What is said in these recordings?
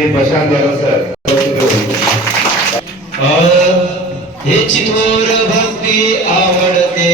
Shri Prashant Yadav sir हे चितोर भक्ती आवडते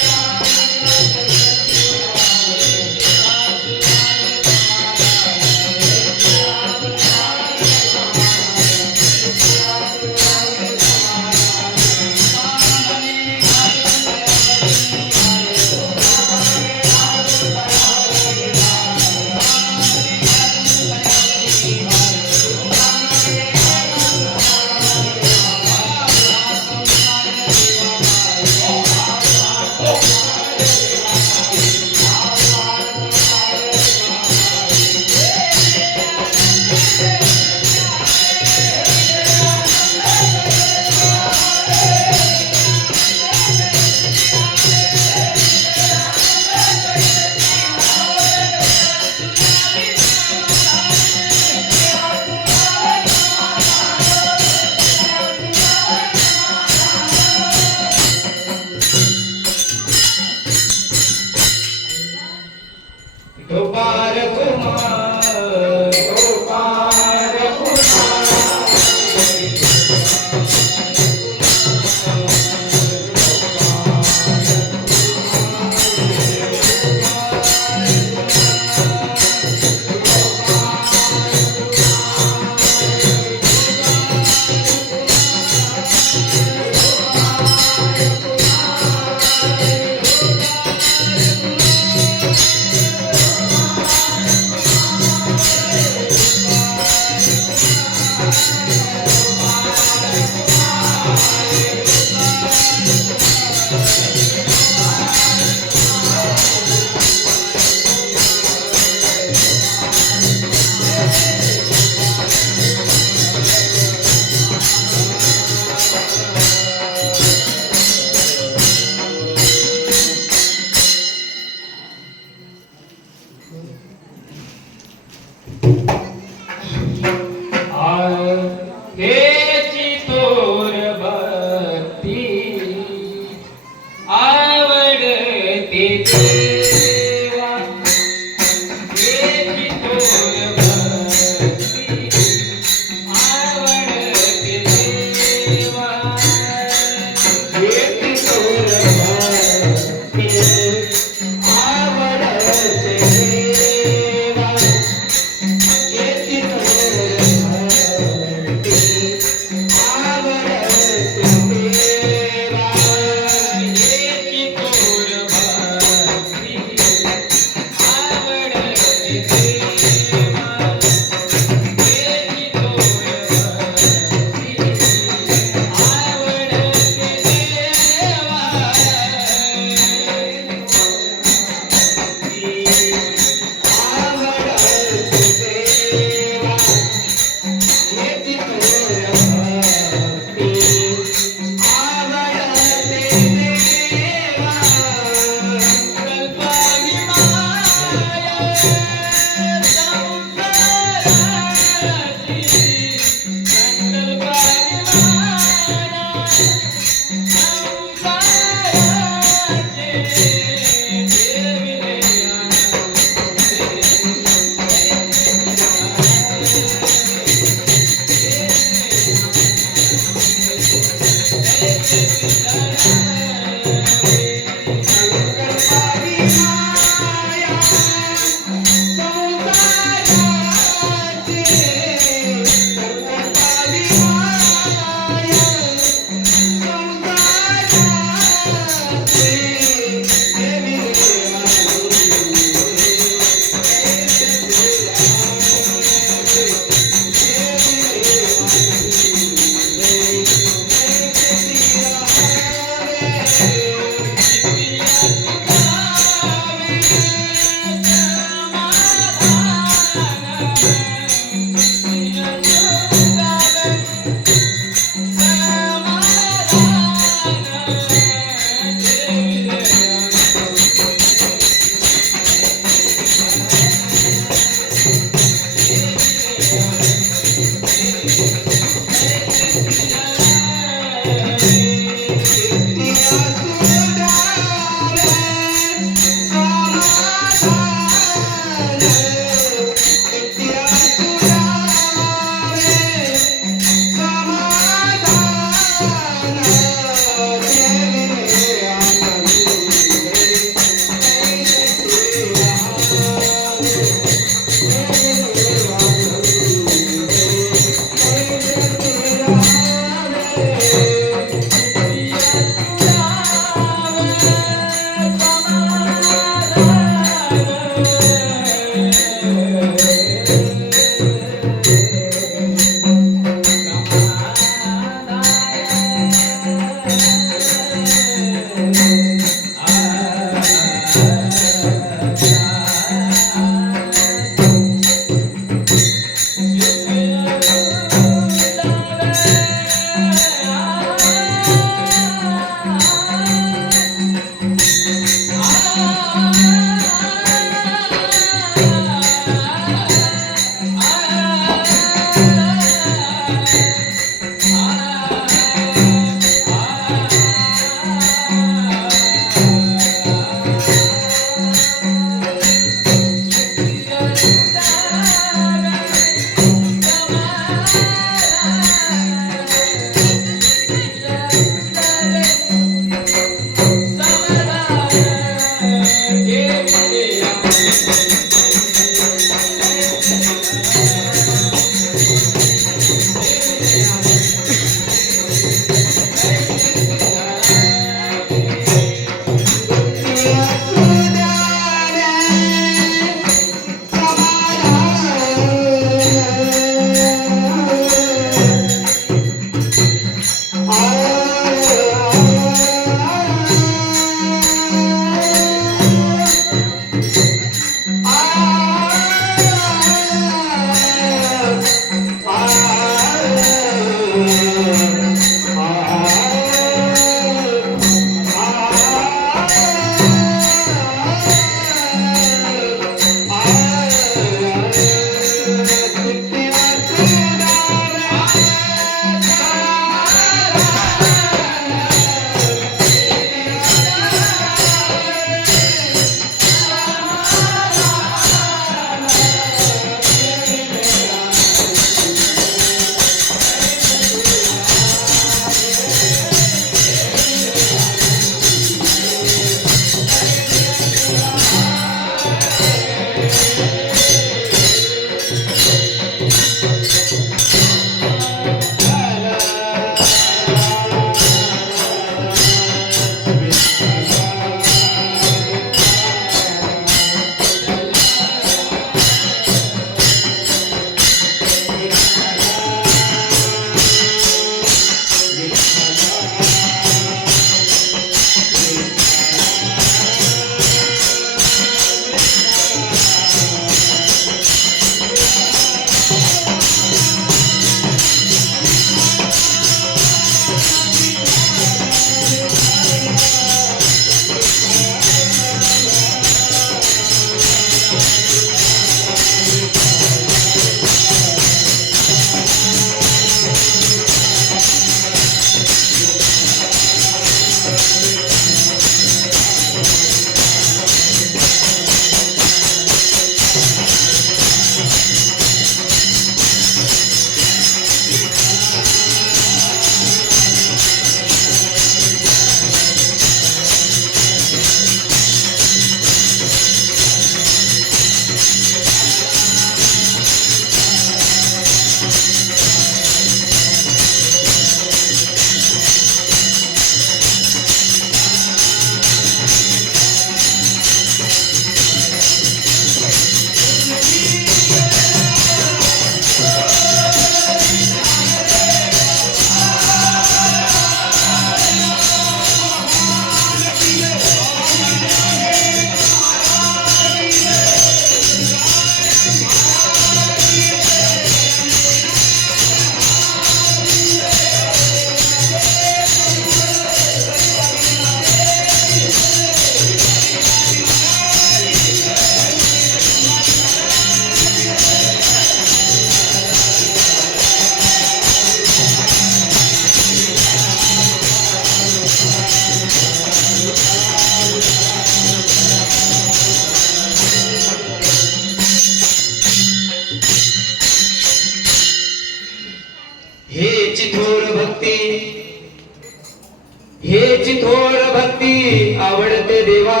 हेची थोर भक्ती आवडते देवा,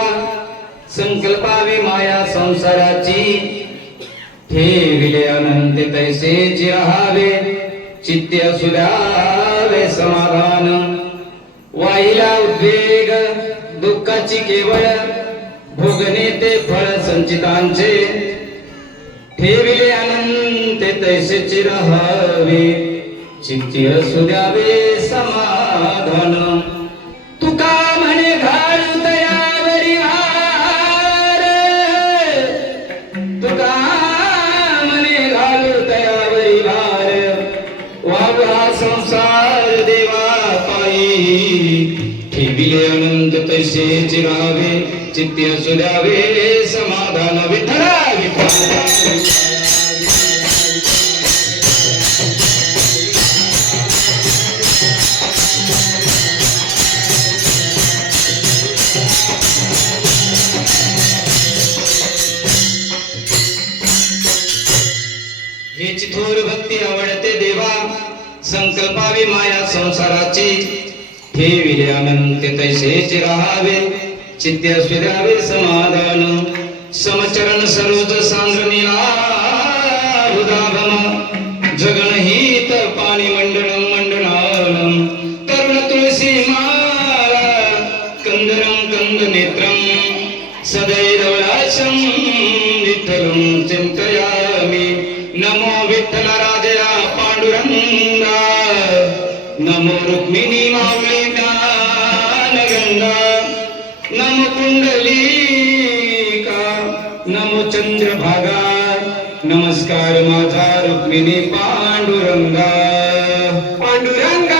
संकल्पावे माया संसाराची, ठेविले अनंत तैसेची राहावे, चित्ते असू द्यावे समाधान, वाहिला उद्वेग दुःखाची केवळ, भोगणे ते फळ संचितांचे, ठेविले अनंत तैसेची राहावे, चित्ते असू द्यावे समाधान. तुका म्हणे घालू तयावरी हार, तुका म्हणे घालू तयावरी भार, वागला संसार देवा पायी, ठेविले अनंत तैसेची राहावे, चित्ते असू द्यावे समाधान. विठ्ठला विठ्ठला हेची थोर भक्ती आवडते देवा, संकल्पावी माया संसाराची, ठेविले अनंत तैसेची राहावे, चित्ते असू द्यावे समाधान. कैलासं विठ्ठलं चिन्तयामि नमो विठ्ठल राजया पांडुरंगा नमो रुक्मिणी माऊली ज्ञानगंगा नमो कुंडलिका नमो चंद्रभागा नमस्कार माझा रुक्मिणी पांडुरंगा पांडुरंगा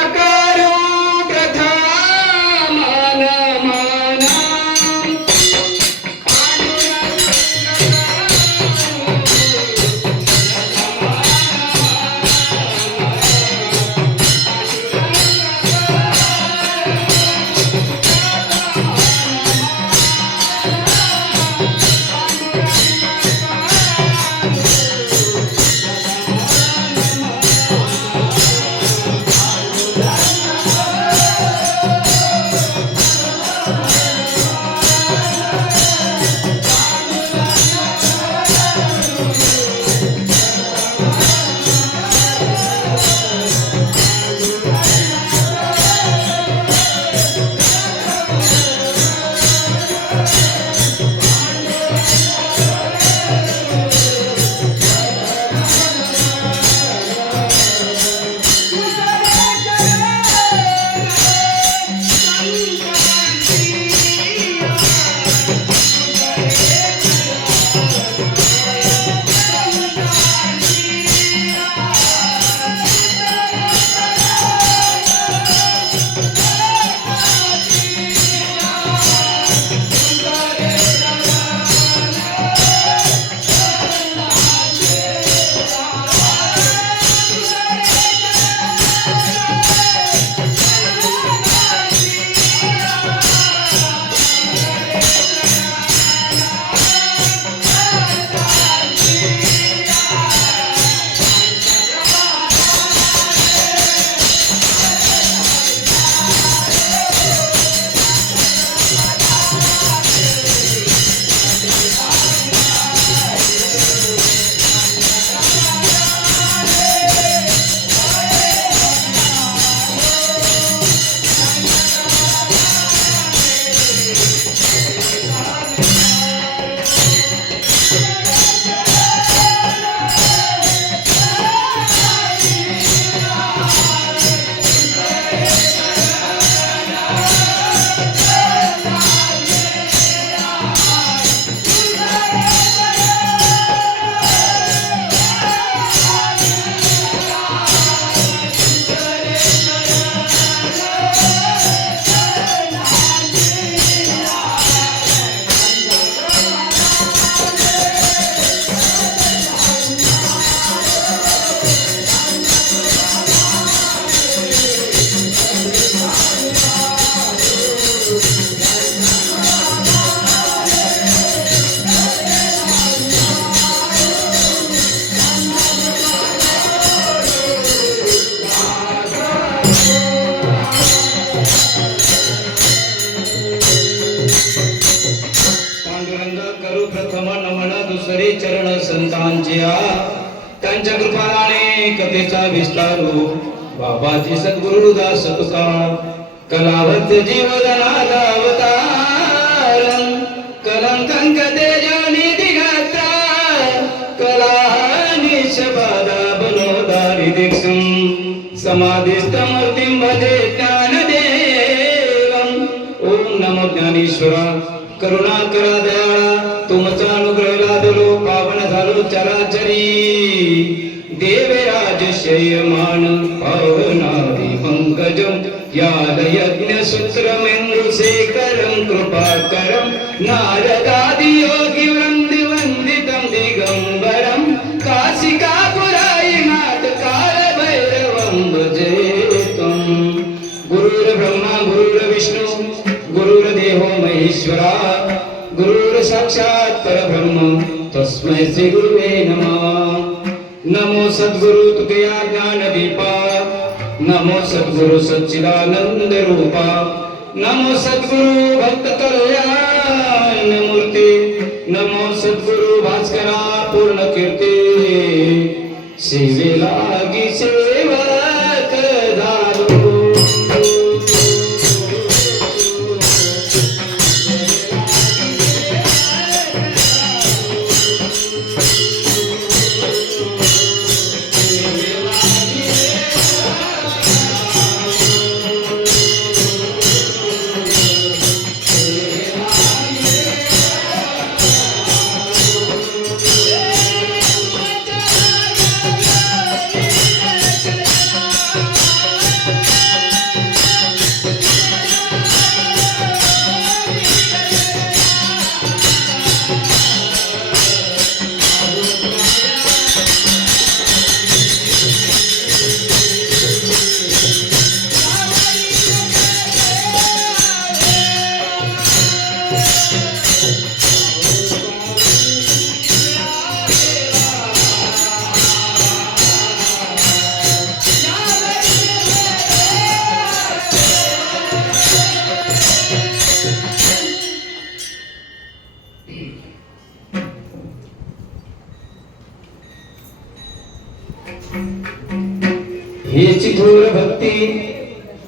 करो प्रथम नमना चरण संतांच्या त्यांच्या कृपाने कथेचा विस्तारू बाबाजी सद्गुरुदास तुका कलावत जीवनादा अवतार कलंकंक तेजानी दिघाता कलाहानी शबादा बनोदारी दीक्षम समाधिस्थ मूर्तिं भजे ज्ञानदेवं ओम नमो ज्ञानेश्वरा करुणा करा दयाळा तुमचा अनुग्रह लादलो पावन झालो चराचरी देवराज शयमान पावनादि पंकजं याल यज्ञ सूत्रमेंदु शेखरं कृपाकरं नारदादि योगी वृंदि वंदितं दिगंबरं काशिकापुरायनाथ काल भैरवं भजेतं गुरुर्ब्रह्मा गुरुर्विष्णु गुरुर्देवो महेश्वरा गुरुर् साक्षात् परब्रह्म तस्मै श्री गुरुवे नमः नमो सद्गुरु तुकया ज्ञान दीपा नमो सद्गुरु सच्चिदानंद रूपा नमो सद्गुरु भक्त कल्याण मूर्ती नमो सद्गुरु भास्करा पूर्ण कीर्ती सेवेला लागी सेवक झालो हेची थोर भक्ती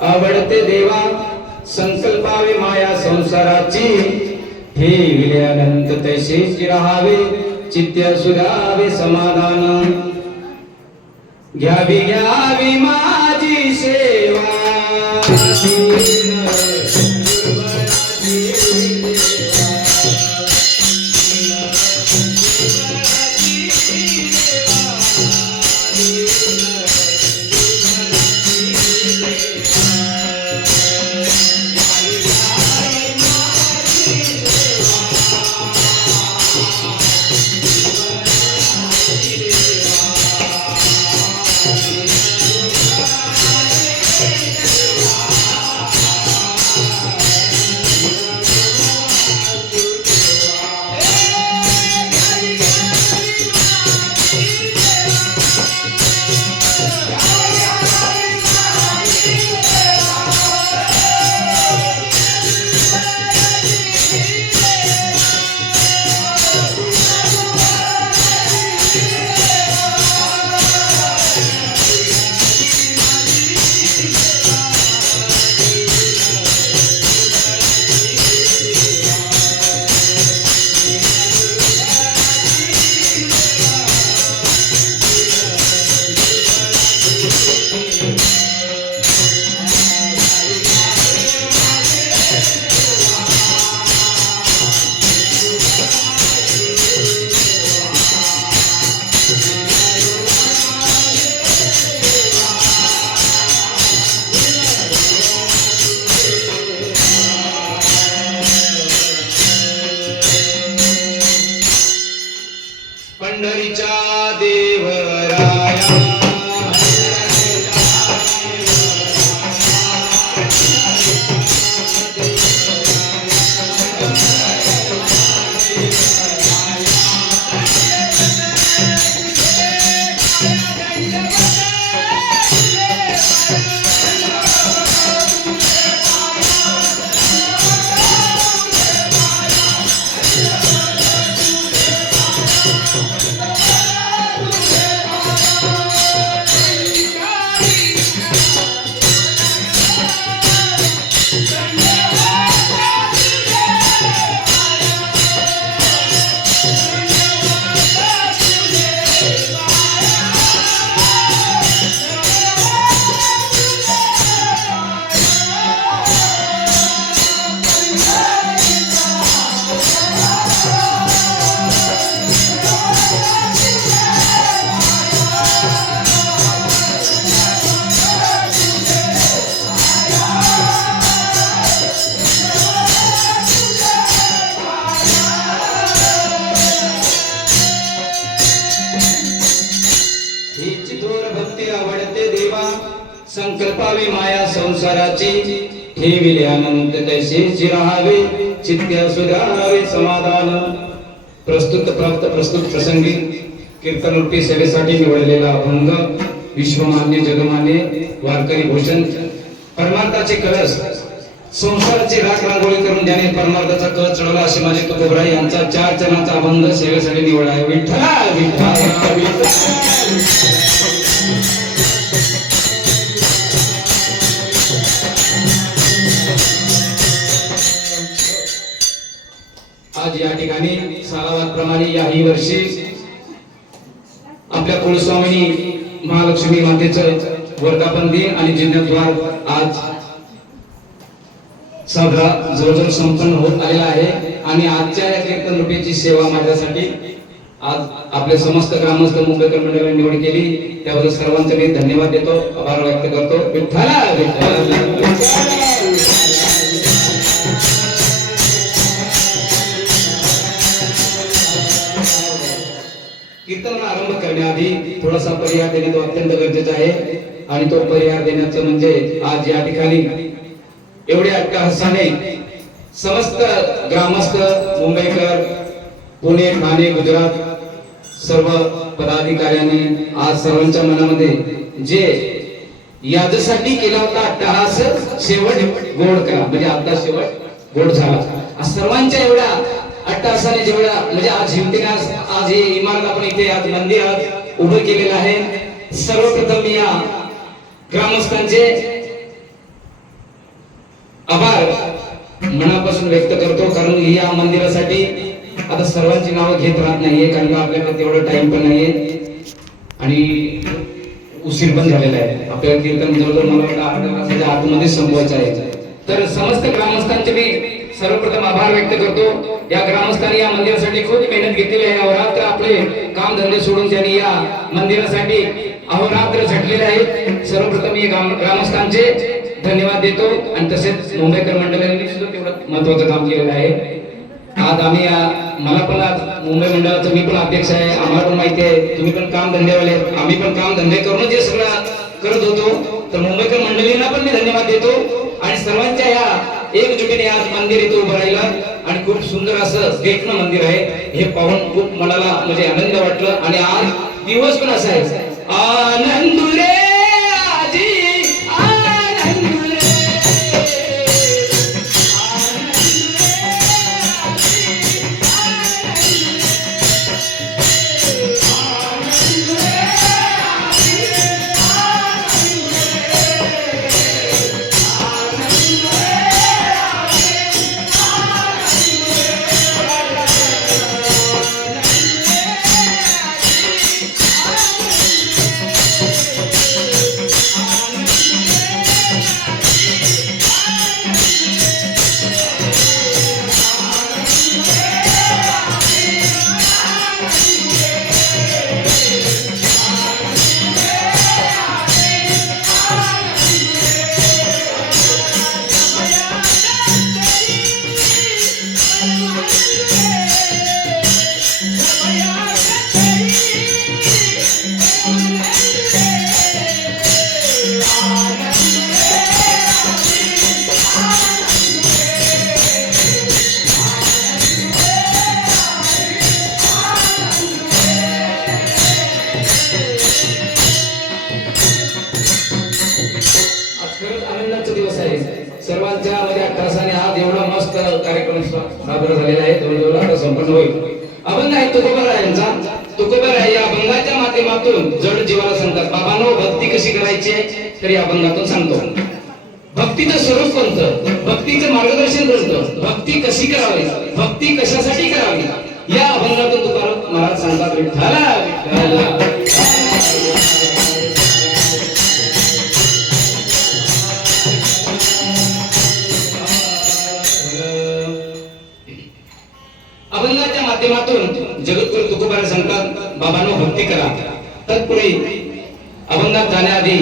आवडते देवा संकल्पावे माया संसाराची ठेविले अनंत तैसेच राहावे चित्त सुरावे समाधान घ्यावी घ्यावी माझी सेवा पंढरीच्या देवराया संकल्पावे माया संसाराची ठेविले अनंत तैसेच राहावे चित्त सुरावे समाधान प्रस्तुत प्रसंगी कीर्तनरूपी सेवेसाठी निवडलेला अभंग विश्वमान्य जगमान्य वारकरी भूषण परमार्थाचे कळस संसाराची राख रांगोळी करून ज्याने परमार्थाचा कळस चढवला असे माझे तुकोबराय यांचा 4 चरणाचा अभंग सेवेसाठी निवड आहे विठ्ठला विठ्ठला विठ्ठला। आज या ठिकाणी सालावादप्रमाणे याही वर्षी आपल्या कुलस्वामिनी महालक्ष्मी मातेचं वर्धापन दिन आणि जिल्ह्याद्वार आज साजरा जवळजवळ संपन्न होत आलेला आहे आणि आजच्या या कीर्तन रूपेची सेवा माझ्यासाठी आज आपले समस्त ग्रामस्थ मुंबईकर मंडळाने निवड केली त्याबद्दल सर्वांचे मी धन्यवाद देतो आभार व्यक्त करतो विठ्ठला विठ्ठला। कीर्तन आरंभ करण्याआधी थोडासा परिहार देणे तो अत्यंत गरजेचा आहे आणि तो परिहार देण्याचं म्हणजे आज या ठिकाणी एवढ्या अट्टहासाने समस्त ग्रामस्थ मुंबईकर पुणे ठाणे गुजरात सर्व पदाधिकाऱ्यांनी आज सर्वांच्या मनामध्ये जे याच्यासाठी केला होता अट्टहास शेवट गोड करा म्हणजे आता शेवट गोड झाला सर्वांच्या एवढ्या अट्टहासाने जेवढा म्हणजे आज हिमतीने आज हे इमारत आपण इथे आज मंदिर उभं केलेलं आहे सर्वप्रथम या ग्रामस्थांचे आभार मनापासून व्यक्त करतो, कारण या मंदिरासाठी आता सर्वांची नावं घेत राहत नाहीये, कारण आपल्याकडे तेवढा टाइम पण नाहीये आणि उशीर पण झालेला आहे. आपल्याला कीर्तन जवळजवळ मला वाटतं अर्ध्या तासाच्या आतमध्ये संपवायचं आहे. तर समस्त ग्रामस्थांचे मी सर्वप्रथम आभार व्यक्त करतो. या ग्रामस्थांनी या मंदिरासाठी खूप मेहनत घेतलेली आहे. अहोरात्र आपले काम धंदे सोडून त्यांनी या मंदिरासाठी अहोरात्र झटलेले आहेत. सर्वप्रथम मी ग्रामस्थांचे धन्यवाद देतो आणि तसेच मुंबईकर मंडळाने सुद्धा तेवढं महत्वाचं काम केलेलं आहे. आज आम्ही मला पण आज मुंबई मंडळाचं मी पण अध्यक्ष आहे. आम्हाला पण माहिती आहे तुम्ही पण काम धंदेवाले, आम्ही पण काम धंदे करून जे सगळं करत होतो. तर मुंबईकर मंडळींना पण मी धन्यवाद देतो आणि सर्वांच्या या एकजुटीने आज मंदिर इथं उभं राहिलं आणि खूप सुंदर असं देखणं मंदिर आहे. हे पाहून खूप मनाला म्हणजे आनंद वाटलं आणि आज दिवस पण असा आहे आनंद रे आजी आनंद रे सर्वांच्या मध्ये अट्टासाने आज एवढा मस्त कार्यक्रम साजरा झालेला आहे. जवळजवळ आता संपन्न होईल. अभंग आहे तुकोबा यांचा. तुकोबा आहे या अभंगाच्या माध्यमातून जड जीवाला सांगतात. बाबांनो भक्ती कशी करायची तर या अभंगातून सांगतो. भक्तीचं स्वरूप कोणतं, भक्तीचं मार्गदर्शन कोणतं, भक्ती कशी करावी, भक्ती कशासाठी करावी या अभंगातून तुकाराम महाराज सांगतात. विठ्ठला विठ्ठला अभंगाच्या माध्यमातून जगद्गुरु तुकोबा सांगतात बाबांनो भक्ती करा. तत्पूर्वी अभंगात जाण्याआधी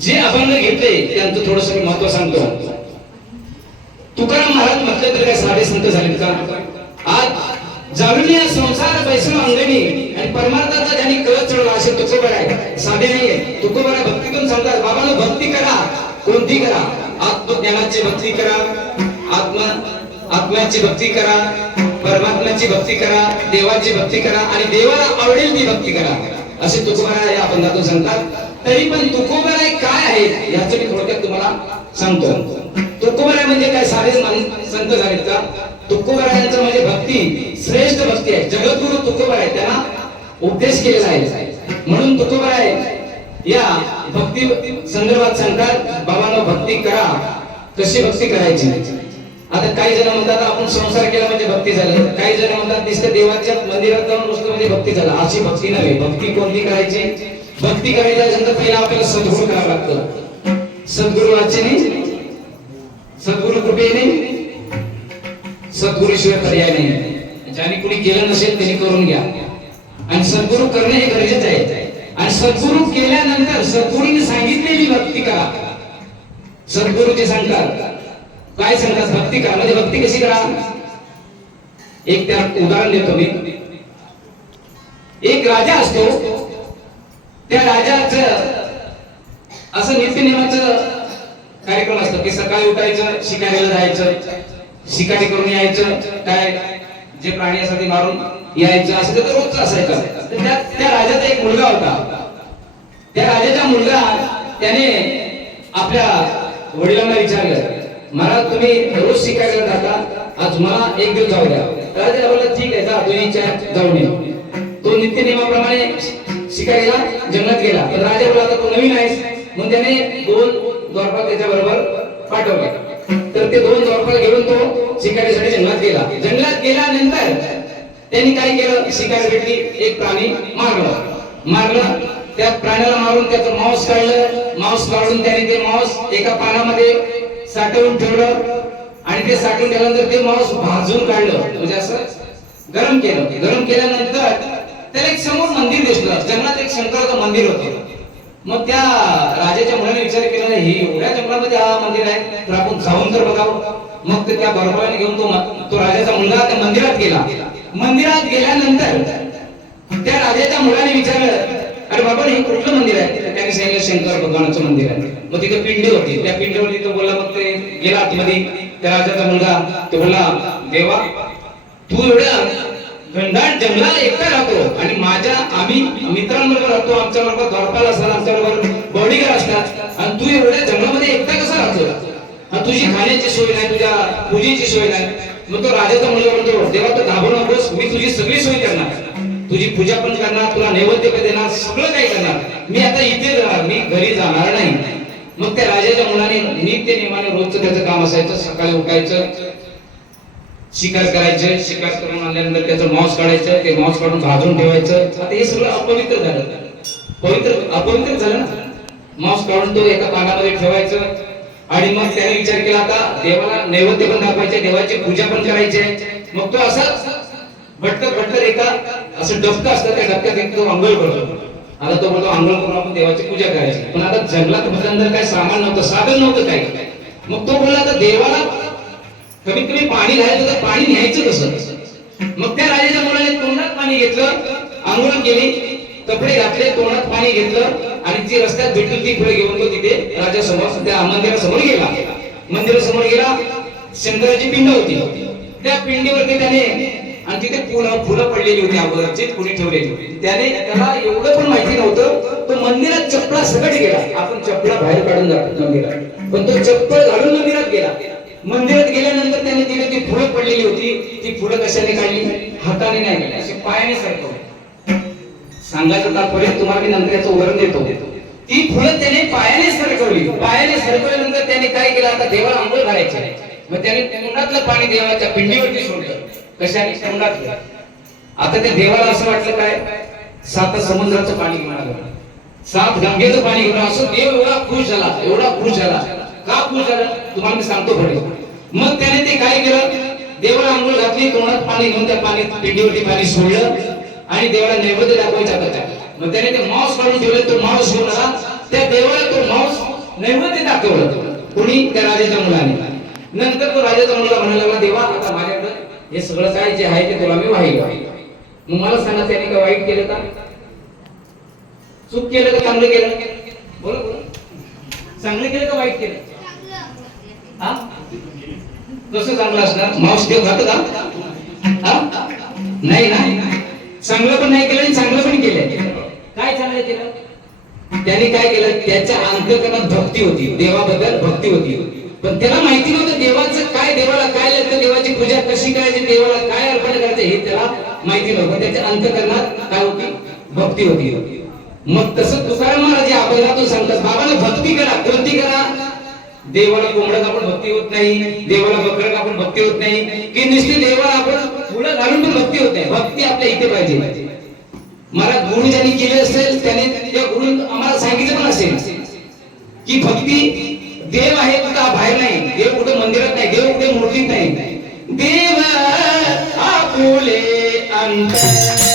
जे अभंग घेतले त्यांचं थोडस मी महत्व सांगतो. तुकाराम महाराज म्हटलं तर काय साधे संत झालेत का? आज जाणून संसार पैसा अंगणी आणि परमार्थाचा ज्यांनी कळत चढवला असे तुकोबा आहे. साधे नाहीये. तुकोबा भक्तीतून सांगतात बाबांनो भक्ती करा. कोणती करा? आत्मज्ञानाची भक्ती करा, आत्म्याची भक्ती करा, परमात्म्याची भक्ती करा, देवाची भक्ती करा आणि देवाला आवडेल ती भक्ती करा असे तुकोबा या अभंगातून सांगतात. तरी पण तुकोबाराय काय आहे याचं मी थोडक्यात तुम्हाला सांगतो. तुकोबाराय म्हणजे काय साधे संत झालेत का? तुकोबारायांचं म्हणजे भक्ती श्रेष्ठ भक्ती आहे. जगद्गुरु तुकोबाराय त्यांना उपदेश केलेला आहे. म्हणून तुकोबाराय या भक्ती संदर्भात सांगतात बाबांनो भक्ती करा. कशी भक्ती करायची? आता काही जण म्हणतात आपण संसार केला म्हणजे भक्ती झालं, काही जण म्हणतात नुसतं देवाच्या मंदिरात जाऊन नुसतं म्हणजे भक्ती झालं. अशी भक्ती नव्हे. भक्ती कोणती करायची? भक्ती करायची असेल तर पहिला आपल्याला सद्गुरू करावं लागतं. सद्गुरू वाचने, सद्गुरू कृपेने, सद्गुरूशिवाय पर्याय नाही. ज्याने कुणी केलं नसेल त्यांनी करून घ्या आणि सद्गुरू करणे हे गरजेचं आहे. आणि सद्गुरू केल्यानंतर सद्गुरूने सांगितलेली भक्ती करा. सद्गुरूचे सांगतात काय सांगतात? भक्ती करा. म्हणजे भक्ती कशी करा? एक त्या उदाहरण देतो मी. एक राजा असतो. त्या राजाचं असं नित्यनेमाचं कार्यक्रम असतं की सकाळी उठायचं, शिकारीला जायचं, शिकारी करून यायचं, काय जे प्राणी असतात ते मारून यायचं, असं तर रोजचं असायचं. त्या राजाचा एक मुलगा होता. त्या राजाचा मुलगा त्याने आपल्या वडिलांना विचारलं महाराज तुम्ही रोज शिकायला जाता, आज मला एक दिवस जाऊ द्या. राजा बोलला ठीक आहे जा तुम्ही जाऊन ये. तो नित्य नियमाप्रमाणे शिकारीला जंगलात गेला. पण राजा बोलला आता तू नवीन आहेस मग त्याने 2 द्वारपाल त्याच्या बरोबर पाठवले. तर ते 2 द्वारपाल घेऊन तो शिकारीसाठी जंगलात गेला. जंगलात गेल्यानंतर त्यांनी काय केलं, शिकार भेटली, एक प्राणी मारलं. त्या प्राण्याला मारून त्याचं मांस काढलं. मांस काढून त्याने ते मांस एका पानामध्ये साठवून ठेवलं आणि ते साठवून ठेवल्यानंतर ते मांस भाजून काढलं, म्हणजे असं गरम केलं. गरम केल्यानंतर त्याला एक समोर मंदिर दिसलं. जंगलात एक शंकराचं मंदिर होतं. मग त्या राजाच्या मुलाने विचार केला, हे एवढ्या जंगलामध्ये हा मंदिर आहे, तर आपण जाऊन तर बघावं. मग ते त्या बरोबराने घेऊन तो राजाचा मुलगा त्या मंदिरात गेला. मंदिरात गेल्यानंतर त्या राजाच्या मुलाने विचारलं, अरे बाबा हे कुठलं मंदिर आहे? त्याने सांगितलं शंकर भगवानाचं मंदिर आहे. मग तिथे पिंडी होती. त्या पिंडीवरती तो बोलला. मग ते गेला आतमध्ये. त्या राजाचा मुलगा तो बोलला, देवा तू एवढ्या घनदाट जंगलात एकटा राहतो आणि आम्ही मित्रांबरोबर राहतो, आमच्या बरोबर द्वारपाल असतात, आमच्या बरोबर बॉडीगार्ड असतात, आणि तू एवढ्या जंगलामध्ये एकटा कसा राहतो? तुझी खाण्याची सोय नाही, तुझ्या पूजेची सोय नाही. मग तो राजाचा मुलगा म्हणतो, देवा तू घाबरू नकोस, मी तुझी सगळी सोय करणार, तुझी पूजा पण करणार, तुला नैवेद्य पण देणार, सगळं काही करणार. मी आता इथे जाणार, मी घरी जाणार नाही. मग त्या राजाच्या मुलाने नित्य नेमाने रोजचं त्याचं काम असायचं. सकाळी उठायचं, शिकार करायचं, शिकार करून आल्यानंतर त्याचं मांस काढायचं, ते मांस काढून भाजून ठेवायचं. आता हे सगळं अपवित्र झालं, अपवित्र झालं ना. मांस काढून तो एका पानामध्ये ठेवायचं आणि मग त्याने विचार केला, आता देवाला नैवेद्य पण दाखवायचे, देवाची पूजा पण करायची. मग तो असा भटकत एका असं डबकं असतं, त्या डबक्यात तो अंघोळ करतो. आता तो बोलतो, अंघोळ करून आपण देवाची पूजा करायची. पण आता जंगलात भटकंदर काय सामान नव्हतं, साधन नव्हतं काही. मग तो बोलला, आता देवाला कमीत कमी पाणी घालायचं, तर पाणी न्यायचं कसं? मग त्या राजाच्या मुलाने तोंडात पाणी घेतलं, आंघोळ केली, कपडे घातले, तोंडात पाणी घेतलं आणि जी रस्त्यात भेटली ती फुले घेऊन तो तिथे राजासमोर त्या मंदिरासमोर गेला. मंदिरासमोर गेला, शंकराची पिंड होती. त्या पिंडीवरती त्याने, आणि तिथे फुलं पडलेली होती अगोदरची, कुणी ठेवलेली होती. त्याला एवढं पण माहिती नव्हतं, तो मंदिरात चप्पला सकट गेला. आपण चप्पला बाहेर काढून जातो मंदिरात, पण तो चप्पल घालून मंदिरात गेला. मंदिरात गेल्यानंतर त्याने तिथे ती फुलं पडलेली होती, ती फुलं कशाने काढली? हाताने नाही काढली, अशी पायाने सरकवली. सांगायचं तात्पर्य तुम्हाला मी नंतर याचं उदाहरण देतो. ती फुलं त्याने पायाने सरकवली. पायाने सरकवल्यानंतर त्याने काय केलं, आता देवाला आंघोळ घालायची. मग त्याने तोंडातलं पाणी देवाच्या पिंडीवरती सोडलं. कशाने? तोंडातलं. आता त्या देवाला असं वाटलं, काय 7 समुद्राचं पाणी घेऊन, 7 गंगेचं पाणी घेऊन. असं देव एवढा खुश झाला. का खुश झाला तुम्हाला मी सांगतो पुढे. मग त्याने ते काय केलं, देवाला आंघोळ घातली, तोंडात पाणी घेऊन त्या पिंडीवरती पाणी सोडलं आणि देवाला नैवेद्य दाखवायचा होता. मग त्याने ते मांस काढून ठेवलं, तो मांस घेऊन आला. त्या देवाला तो मांस नैवेद्य दाखवलं. कुणी? त्या राजाच्या मुलाने. नंतर तो राजाचा मुलगा म्हणायला लागला, देवा आता माझ्याकडे हे सगळं काय जे आहे ते तुला मी वाहिलं. मग मला सांगा, त्याने का वाईट केलं का? चूक केलं का चांगलं केलं? बोला. चांगलं केलं का वाईट केलं? हा, कसं चांगलं असणार? मांस देव खात का? नाही ना. चांगलं पण नाही केलं आणि चांगलं पण केलं. काय चांगलं केलं? त्याने काय केलं, त्याच्या अंतःकरणात भक्ती होती, देवाबद्दल भक्ती होती. पण त्याला माहिती नव्हतं देवाचं काय, देवाला काय लागतं, देवाची पूजा कशी करायची, देवाला काय अर्पण करायचं हे त्याला माहिती नव्हतं. त्याच्या अंतःकरणात काय होती? भक्ती होती. मग तसं तुकाराम महाराज आपल्याला सांगतात, बाबाला भक्ती करा. कोणती करा? देवाला कोंबडा कापून भक्ती होत नाही, देवाला बकरं कापून भक्ती होत नाही, की नुसती देवाला आपण फुलं घालून पण भक्ती होत नाही. भक्ती आपल्या इथे पाहिजे. मला गुरु ज्यांनी केले असेल त्याने त्या गुरु आम्हाला सांगितलं पण असेल की भक्ती देव आहे कुठं बाहेर नाही, देव कुठं मंदिरात नाही, देव कुठे मूर्तीत नाही. देव आपुले अंतर